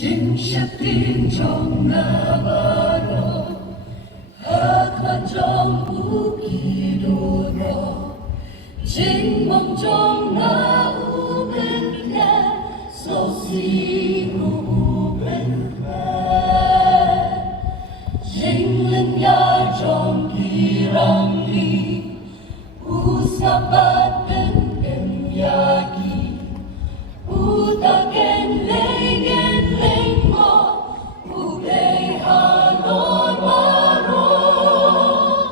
Siya trong Navarro, hạt trong vũ khí đồ rò, chính mong trong na u bên khe, sau si u bên khe, chính lên nhà trong kỳ răng ly, u sa bát bên em yaki, u ta ken lên mo, u lei ha nor maro,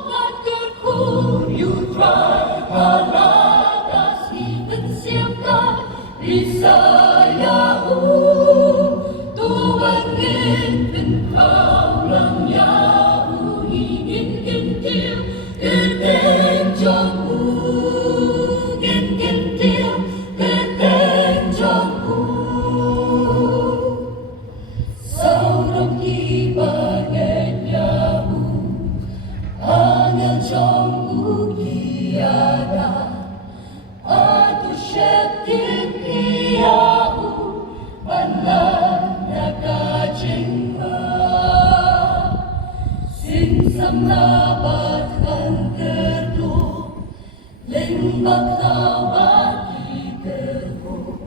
kat kat ku you try halatas ibig siapa Bisaya tuwangin pinang lang yau ingin kintil keteng jangku ingin kintil keteng jangku saurang ibagat yau angel jangku kiada Atu syakin iyau Panlan nakajengka Sinsam nabatkan terdu Lembak tawat iterku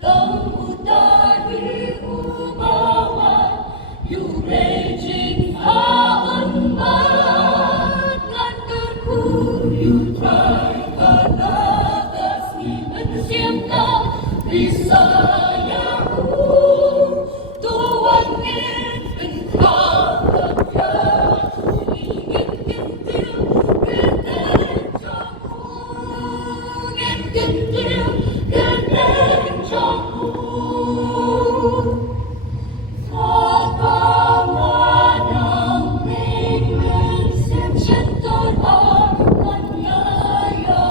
Tang utari ubawan You raging haon mat Nganterku you try Siapa Bisaya tuangin pengkau ingin kentil keteng jangku ingin kentil keteng jangku Pagkamanang tingin sentor akan nyayara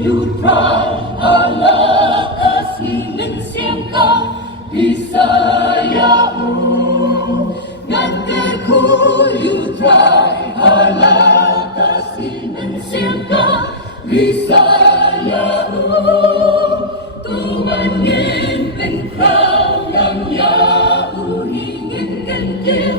You try Allah kasih mensiamkan Bisaya Nganterku you try Allah kasih mensiamkan Bisaya Tuangin pengkau yang yau ingin kentil